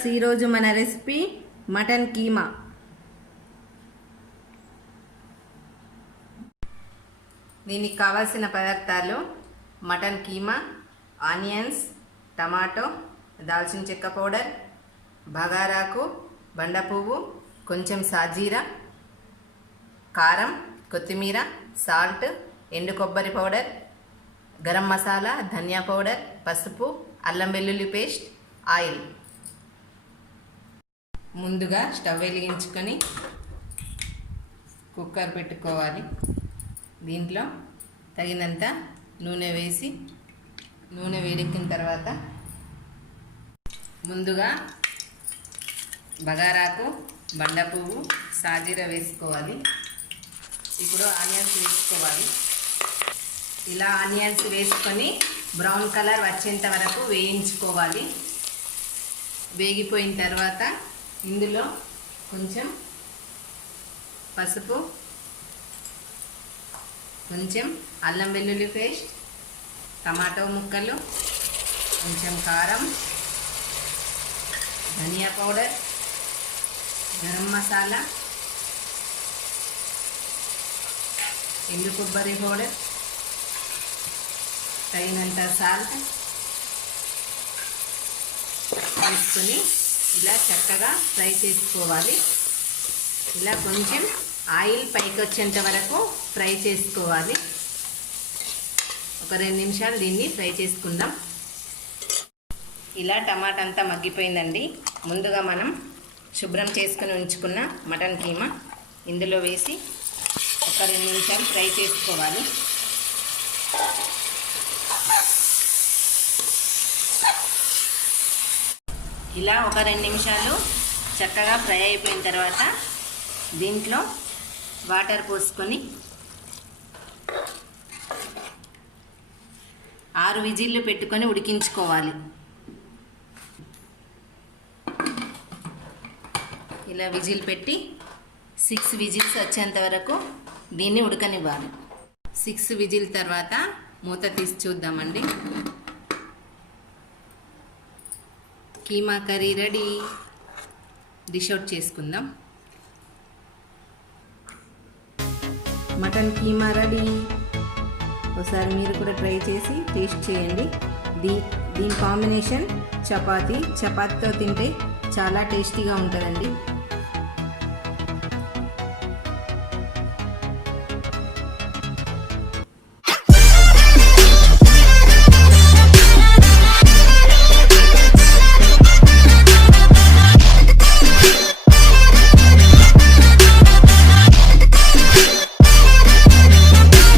Viewers, ఈరోజు మన recipe mutton keema. దీనికి కావాల్సిన పదార్థాలు మటన్ కీమా, ఆనియన్స్, టమాటో, దాల్చిన చెక్క పౌడర్, బగారాకు, బండ పువ్వు, కొంచెం సాజీరా, కారం, కొత్తిమీర, సాల్ట్, ఎండు కొబ్బరి పౌడర్, గరం మసాలా, ధనియా పౌడర్, పసుపు, అల్లం వెల్లుల్లి పేస్ట్, ఆయిల్. ముందుగా స్టవ్ వెలిగించుకొని కుక్కర్ పెట్టుకోవాలి. దీంట్లో తగినంత నూనె వేసి నూనె వేడెక్కిన తర్వాత ముందుగా బగారాకు, బండ పువ్వు, సాజీర వేసుకోవాలి. ఇప్పుడు ఆనియన్స్ వేసుకోవాలి. ఇలా ఆనియన్స్ వేసుకొని బ్రౌన్ కలర్ వచ్చేంత వరకు వేయించుకోవాలి. వేగిపోయిన తర్వాత ఇందులో కొంచెం పసుపు, కొంచెం అల్లం వెల్లుల్లి పేస్ట్, టమాటో ముక్కలు, కొంచెం కారం, ధనియా పౌడర్, గరం మసాలా, ఎండు కొబ్బరి పౌడర్, తగినంత సాల్ట్ వేసుకొని ఇలా చక్కగా ఫ్రై చేసుకోవాలి. ఇలా కొంచెం ఆయిల్ పైకి వచ్చేంత వరకు ఫ్రై చేసుకోవాలి. ఒక 2 నిమిషాలు దీన్ని ఫ్రై చేసుకుందాం. ఇలా టమాటా అంతా మగ్గిపోయిందండి. ముందుగా మనం శుభ్రం చేసుకుని ఉంచుకున్న మటన్ కీమా ఇందులో వేసి ఒక 2 నిమిషాలు ఫ్రై చేసుకోవాలి. ఇలా ఒక 2 నిమిషాలు చక్కగా ఫ్రై అయిపోయిన తర్వాత దీంట్లో వాటర్ పోసుకొని 6 విజిల్లు పెట్టుకొని ఉడికించుకోవాలి. ఇలా విజిల్ పెట్టి 6 విజిల్స్ వచ్చేంత వరకు దీన్ని ఉడకనివ్వాలి. 6 విజిల్ తర్వాత మూత తీసి చూద్దామండి. Keema curry ready. Dish out చేసుకుందాం. Mutton keema ready. ఒకసారి మీరు కూడా ట్రై చేసి టేస్ట్ చేయండి. దీని కాంబినేషన్ చపాతీతో తింటే చాలా టేస్టీగా ఉంటుందండి.